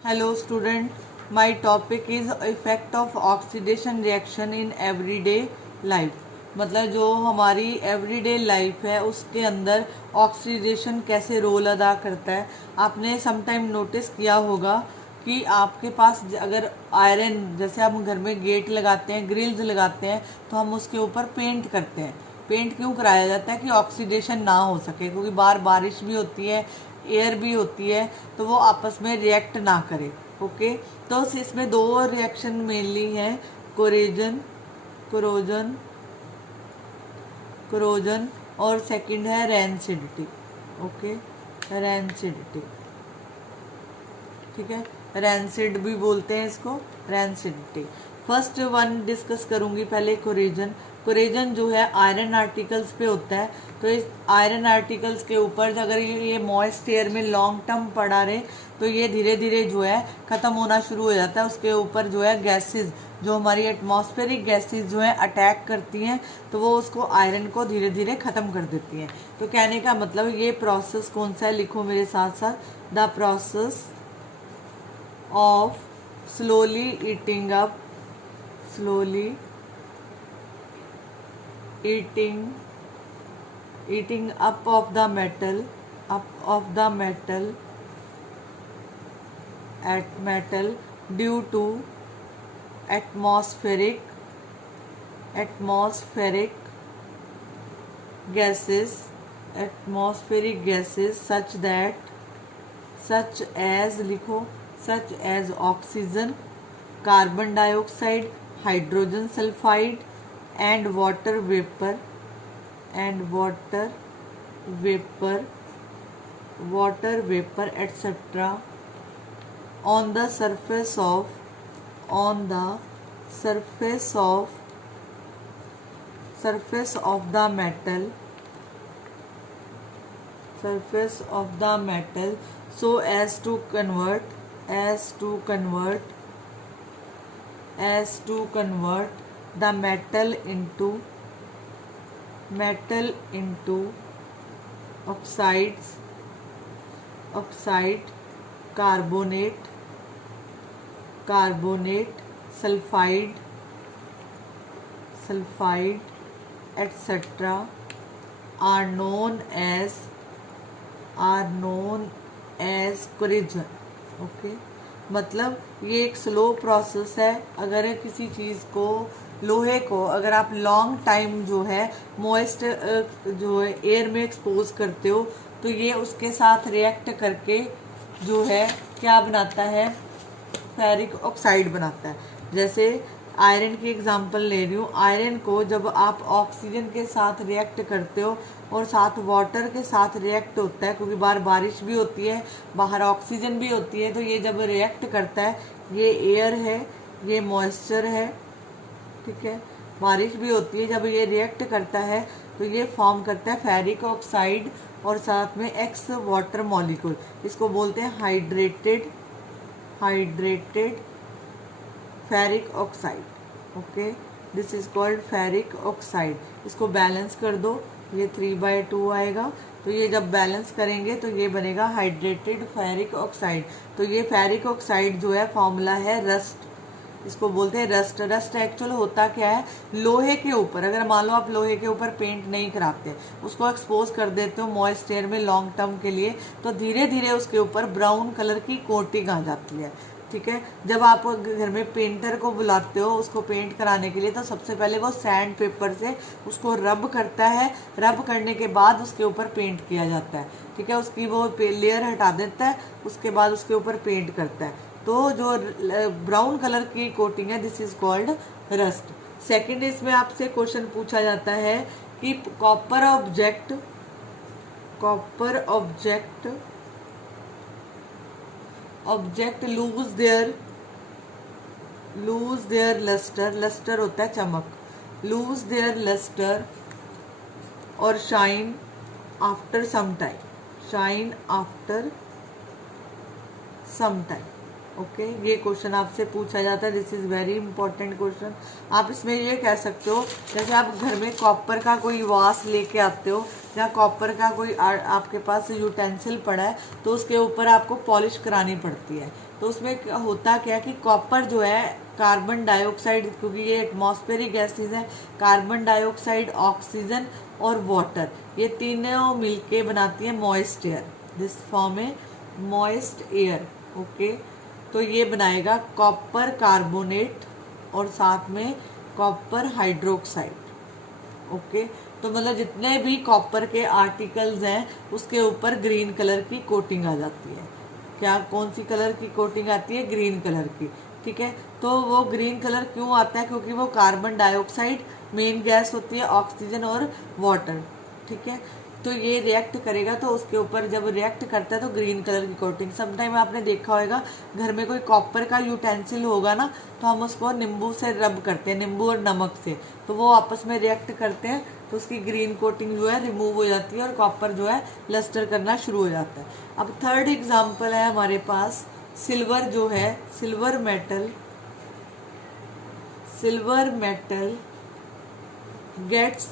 Hello student, my topic is effect of oxidation reaction in everyday life। मतलब जो हमारी everyday life है उसके अंदर ऑक्सीडेशन कैसे रोल अदा करता है। आपने समटाइम नोटिस किया होगा कि आपके पास अगर आयरन, जैसे हम घर में गेट लगाते हैं, ग्रिल्स लगाते हैं, तो हम उसके ऊपर पेंट करते हैं। पेंट क्यों कराया जाता है? कि ऑक्सीडेशन ना हो सके, क्योंकि बाहर बारिश भी होती है, एयर भी होती है, तो वो आपस में रिएक्ट ना करे। ओके, तो इसमें दो रिएक्शन मेनली हैं, कोरोजन कोरोजन कोरोजन और सेकंड है रेंसिडिटी। ओके, रेंसिडिटी, ठीक है, रैंसिड भी बोलते हैं इसको, रैंसिडिटी। फर्स्ट वन डिस्कस करूंगी पहले कोरेजन। कोरेजन जो है आयरन आर्टिकल्स पे होता है, तो इस आयरन आर्टिकल्स के ऊपर अगर ये मॉइस्ट एयर में लॉन्ग टर्म पड़ा रहे तो ये धीरे धीरे जो है ख़त्म होना शुरू हो जाता है। उसके ऊपर जो है गैसेस, जो हमारी एटमॉस्फेरिक गैसेस जो है अटैक करती हैं, तो वो उसको आयरन को धीरे धीरे ख़त्म कर देती हैं। तो कहने का मतलब ये प्रोसेस कौन सा है, लिखो मेरे साथ साथ, the process of slowly eating up of the metal due to atmospheric gases such as लिखो, such as oxygen, carbon dioxide, hydrogen sulfide and water vapor etc. on the surface of the metal so as to convert the metal into oxide, carbonate, sulfide etc. are known as corrosion। Okay, मतलब ये एक slow process है। अगर किसी चीज़ को, लोहे को अगर आप लॉन्ग टाइम जो है मॉइस्ट जो है एयर में एक्सपोज करते हो, तो ये उसके साथ रिएक्ट करके जो है क्या बनाता है, फेरिक ऑक्साइड बनाता है। जैसे आयरन की एग्जांपल ले रही हूँ, आयरन को जब आप ऑक्सीजन के साथ रिएक्ट करते हो और साथ वाटर के साथ रिएक्ट होता है, क्योंकि बाहर बारिश भी होती है, बाहर ऑक्सीजन भी होती है, तो ये जब रिएक्ट करता है, ये एयर है, ये मॉइस्चर है, ठीक है, बारिश भी होती है, जब ये रिएक्ट करता है तो ये फॉर्म करता है फेरिक ऑक्साइड और साथ में एक्स वाटर मॉलिक्यूल। इसको बोलते हैं hydrated ferric oxide. Okay, this is called ferric oxide. इसको बैलेंस कर दो, ये 3/2 आएगा, तो ये जब बैलेंस करेंगे तो ये बनेगा हाइड्रेटेड फेरिक ऑक्साइड। तो ये फेरिक ऑक्साइड जो है फॉर्मूला है रस्ट, इसको बोलते हैं रस्ट। रस्ट एक्चुअल होता क्या है, लोहे के ऊपर अगर मान लो आप लोहे के ऊपर पेंट नहीं कराते, उसको एक्सपोज कर देते हो मॉइस्ट एयर में लॉन्ग टर्म के लिए, तो धीरे धीरे उसके ऊपर ब्राउन कलर की कोटिंग आ जाती है। ठीक है, जब आप घर में पेंटर को बुलाते हो उसको पेंट कराने के लिए, तो सबसे पहले वो सैंड पेपर से उसको रब करता है, रब करने के बाद उसके ऊपर पेंट किया जाता है। ठीक है, उसकी वो लेयर हटा देता है, उसके बाद उसके ऊपर पेंट करता है। तो जो ब्राउन कलर की कोटिंग है, this is called rust. Second, इसमें आपसे क्वेश्चन पूछा जाता है कि copper object lose their lustre होता है चमक, लूज देयर लस्टर और shine after some time. Okay ये क्वेश्चन आपसे पूछा जाता है, this is very important question. आप इसमें ये कह सकते हो जैसे आप घर में कॉपर का कोई वास लेके आते हो या कॉपर का कोई आपके पास यूटेंसिल पड़ा है तो उसके ऊपर आपको पॉलिश करानी पड़ती है। तो उसमें होता क्या कि कॉपर जो है कार्बन डाइऑक्साइड, क्योंकि ये एटमॉस्फेरिक गैसेज है, कार्बन डाइऑक्साइड, ऑक्सीजन और वाटर, ये तीनों मिलके बनाती है मॉइस्ट एयर। दिस फॉर्म है मॉइस्ट एयर। ओके तो ये बनाएगा कॉपर कार्बोनेट और साथ में कॉपर हाइड्रोक्साइड। ओके तो मतलब जितने भी कॉपर के आर्टिकल्स हैं उसके ऊपर ग्रीन कलर की कोटिंग आ जाती है। क्या कौन सी कलर की कोटिंग आती है? ग्रीन कलर की। ठीक है तो वो ग्रीन कलर क्यों आता है? क्योंकि वो कार्बन डाइऑक्साइड मेन गैस होती है, ऑक्सीजन और वाटर। ठीक है तो ये रिएक्ट करेगा तो उसके ऊपर जब रिएक्ट करता है तो ग्रीन कलर की कोटिंग। समटाइम आपने देखा होगा घर में कोई कॉपर का यूटेंसिल होगा ना तो हम उसको नींबू से रब करते हैं, नींबू और नमक से, तो वो आपस में रिएक्ट करते हैं तो उसकी ग्रीन कोटिंग जो है रिमूव हो जाती है और कॉपर जो है लस्टर करना शुरू हो जाता है। अब थर्ड एग्जाम्पल है हमारे पास सिल्वर जो है, सिल्वर मेटल गेट्स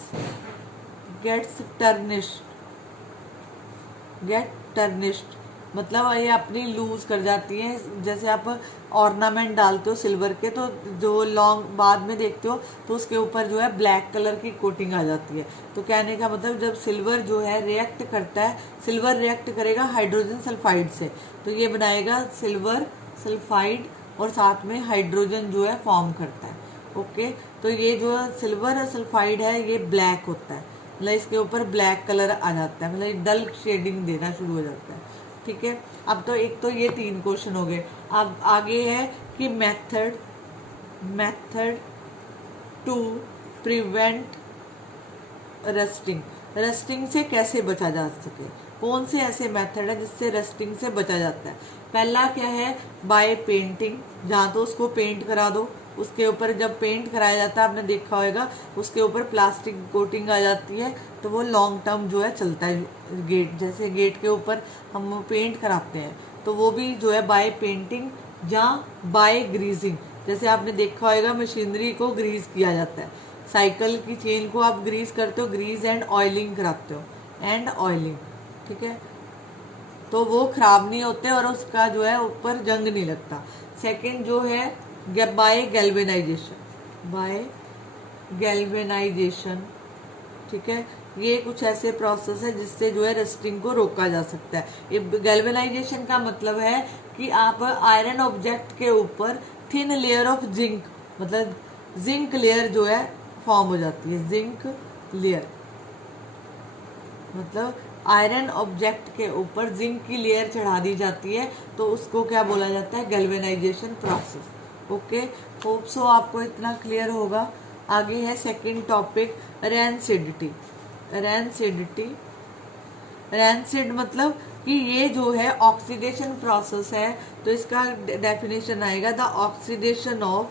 टर्निश्ड, मतलब ये अपनी लूज कर जाती है। जैसे आप ऑर्नामेंट डालते हो सिल्वर के तो जो लॉन्ग बाद में देखते हो तो उसके ऊपर जो है ब्लैक कलर की कोटिंग आ जाती है। तो कहने का मतलब जब सिल्वर जो है रिएक्ट करता है, सिल्वर रिएक्ट करेगा हाइड्रोजन सल्फाइड से तो ये बनाएगा सिल्वर सल्फाइड और साथ में हाइड्रोजन जो है फॉर्म करता है। ओके तो ये जो सिल्वर सल्फाइड है ये ब्लैक होता है, मतलब इसके ऊपर ब्लैक कलर आ जाता है, मतलब डल शेडिंग देना शुरू हो जाता है। ठीक है अब तो एक तो ये 3 क्वेश्चन हो गए। अब आगे है कि मेथड टू प्रिवेंट रस्टिंग से कैसे बचा जा सके। कौन से ऐसे मेथड है जिससे रस्टिंग से बचा जाता है? पहला क्या है? बाय पेंटिंग, जहाँ तो उसको पेंट करा दो, उसके ऊपर जब पेंट कराया जाता है आपने देखा होगा उसके ऊपर प्लास्टिक कोटिंग आ जाती है तो वो लॉन्ग टर्म जो है चलता है। गेट जैसे गेट के ऊपर हम पेंट कराते हैं तो वो भी जो है बाय पेंटिंग या बाय ग्रीजिंग, जैसे आपने देखा होगा मशीनरी को ग्रीस किया जाता है, साइकिल की चेन को आप ग्रीस करते हो, ग्रीस एंड ऑयलिंग कराते हो, एंड ऑयलिंग। ठीक है तो वो खराब नहीं होते और उसका जो है ऊपर जंग नहीं लगता। सेकंड जो है बाय गैल्वेनाइजेशन। ठीक है ये कुछ ऐसे प्रोसेस है जिससे जो है रस्टिंग को रोका जा सकता है। ये गैल्वेनाइजेशन का मतलब है कि आप आयरन ऑब्जेक्ट के ऊपर थिन लेयर ऑफ जिंक, मतलब जिंक लेयर जो है फॉर्म हो जाती है। जिंक लेयर मतलब आयरन ऑब्जेक्ट के ऊपर जिंक की लेयर चढ़ा दी जाती है तो उसको क्या बोला जाता है? Galvanisation process. Okay hope so आपको इतना क्लियर होगा। आगे है सेकंड टॉपिक रैनसिडिटी। रैनसिड मतलब कि ये जो है ऑक्सीडेशन प्रोसेस है तो इसका डेफिनेशन आएगा द ऑक्सीडेशन ऑफ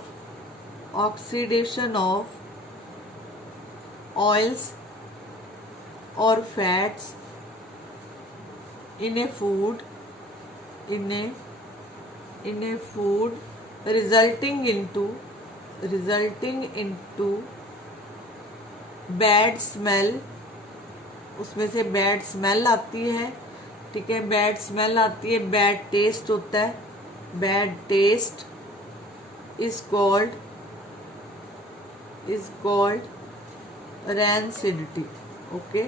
ऑयल्स और fats in a food resulting into bad smell, उसमें से बैड स्मेल आती है। ठीक है बैड स्मेल आती है, बैड टेस्ट होता है, bad taste is called rancidity. Okay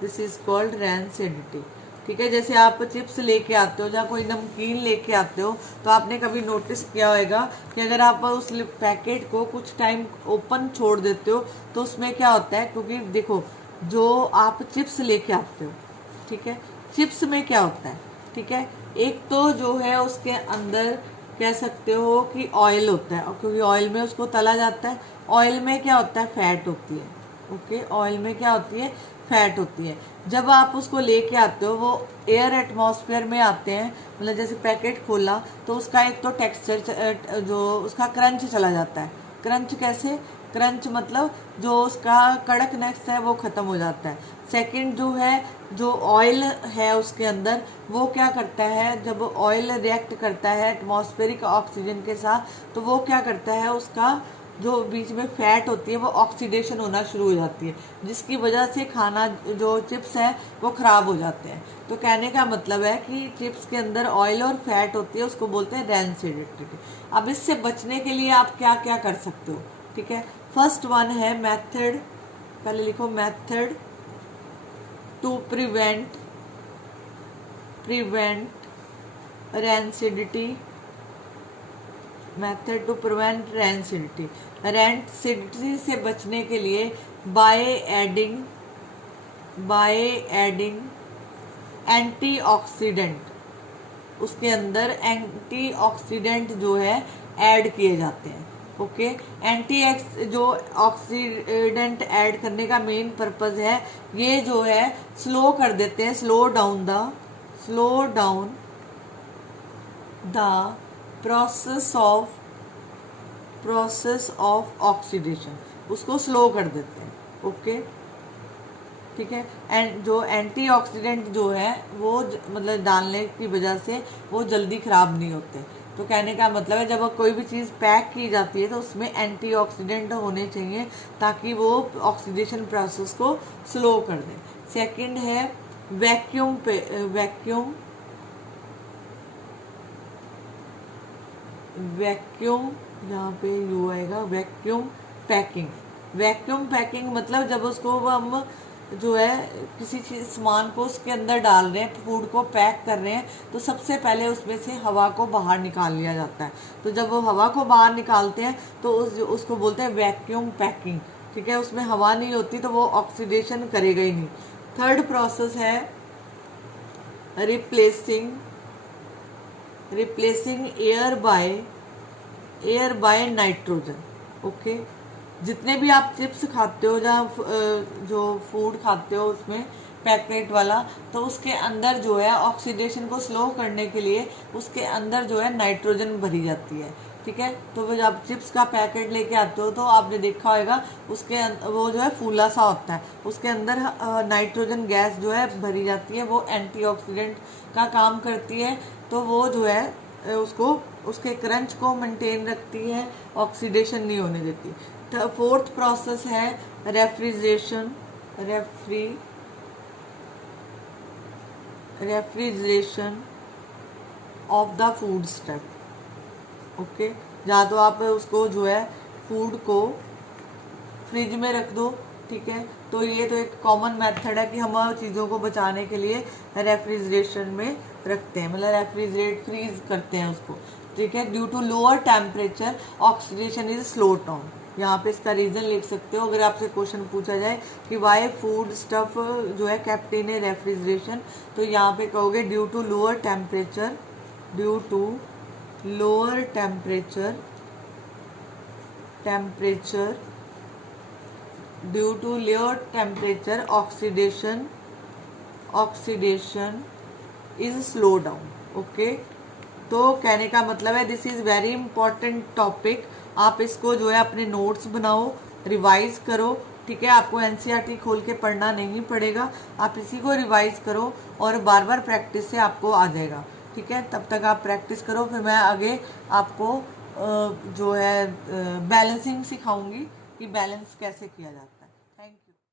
this is called rancidity. ठीक है जैसे आप चिप्स लेके आते हो या कोई नमकीन लेके आते हो तो आपने कभी नोटिस किया होगा कि अगर आप उस पैकेट को कुछ टाइम ओपन छोड़ देते हो तो उसमें क्या होता है, क्योंकि देखो जो आप चिप्स लेके आते हो, ठीक है चिप्स में क्या होता है, ठीक है एक तो जो है उसके अंदर कह सकते हो कि ऑयल होता है और क्योंकि ऑयल में उसको तला जाता है, ऑयल में क्या होता है? फैट होती है। ओके ऑयल में क्या होती है? फैट होती है। जब आप उसको लेके आते हो वो एयर एटमॉस्फेयर में आते हैं, मतलब जैसे पैकेट खोला तो उसका एक तो टेक्सचर जो उसका क्रंच चला जाता है। क्रंच कैसे? क्रंच मतलब जो उसका कड़कनेस है वो ख़त्म हो जाता है। सेकंड जो है, जो ऑयल है उसके अंदर, वो क्या करता है, जब ऑयल रिएक्ट करता है एटमॉस्फेरिक ऑक्सीजन के साथ, तो वो क्या करता है, उसका जो बीच में फैट होती है वो ऑक्सीडेशन होना शुरू हो जाती है, जिसकी वजह से खाना जो चिप्स है वो ख़राब हो जाते हैं। तो कहने का मतलब है कि चिप्स के अंदर ऑयल और फैट होती है, उसको बोलते हैं रैंसिडिटी। अब इससे बचने के लिए आप क्या क्या कर सकते हो, ठीक है। फर्स्ट वन है मेथड, पहले लिखो method to prevent rancidity. Method to prevent rancidity, rancidity से बचने के लिए बाय एडिंग एंटीऑक्सीडेंट, उसके अंदर एंटीऑक्सीडेंट जो है ऐड किए जाते हैं। ओके, जो ऑक्सीडेंट ऐड करने का मेन पर्पस है, ये जो है स्लो कर देते हैं, slow down the process of oxidation, उसको स्लो कर देते हैं। ओके, ठीक है। एंड जो एंटीऑक्सीडेंट जो है वो मतलब डालने की वजह से वो जल्दी ख़राब नहीं होते। तो कहने का मतलब है, जब कोई भी चीज़ पैक की जाती है तो उसमें एंटीऑक्सीडेंट होने चाहिए ताकि वो ऑक्सीडेशन प्रोसेस को स्लो कर दे। सेकंड है वैक्यूम यहाँ पे यू आएगा, वैक्यूम पैकिंग मतलब जब उसको हम जो है किसी चीज़ सामान को उसके अंदर डाल रहे हैं, फूड को पैक कर रहे हैं, तो सबसे पहले उसमें से हवा को बाहर निकाल लिया जाता है। तो जब वो हवा को बाहर निकालते हैं तो उसको बोलते हैं वैक्यूम पैकिंग, ठीक है। उसमें हवा नहीं होती तो वो ऑक्सीडेशन करेगा ही नहीं। थर्ड प्रोसेस है replacing air by nitrogen. Okay, जितने भी आप चिप्स खाते हो, जो फूड खाते हो उसमें पैकेट वाला, तो उसके अंदर जो है ऑक्सीडेशन को स्लो करने के लिए उसके अंदर जो है नाइट्रोजन भरी जाती है, ठीक है। तो वो जब चिप्स का पैकेट लेके आते हो तो आपने देखा होगा उसके वो जो है फूला सा होता है, उसके अंदर नाइट्रोजन गैस जो है भरी जाती है, वो एंटीऑक्सीडेंट का काम करती है। तो वो जो है उसको उसके क्रंच को मेंटेन रखती है, ऑक्सीडेशन नहीं होने देती। फोर्थ प्रोसेस है refrigeration of the food stuff. Okay, या तो आप उसको जो है फूड को फ्रिज में रख दो, ठीक है। तो ये तो एक कॉमन मेथड है कि हम चीज़ों को बचाने के लिए रेफ्रिजरेशन में रखते हैं, मतलब फ्रीज करते हैं उसको, ठीक है। Due to lower temperature oxidation is slow down. यहाँ पे इसका रीज़न लिख सकते हो अगर आपसे क्वेश्चन पूछा जाए कि वाई फूड स्टफ जो है केप्ट इन ए रेफ्रिजरेशन, तो यहाँ पे कहोगे due to lower temperature oxidation is slow down. Okay, तो कहने का मतलब है this is very important topic. आप इसको जो है अपने नोट्स बनाओ, रिवाइज करो, ठीक है। आपको एनसीईआरटी खोल के पढ़ना नहीं पड़ेगा, आप इसी को रिवाइज करो और बार बार प्रैक्टिस से आपको आ जाएगा, ठीक है। तब तक आप प्रैक्टिस करो, फिर मैं आगे आपको जो है बैलेंसिंग सिखाऊंगी कि बैलेंस कैसे किया जाता है।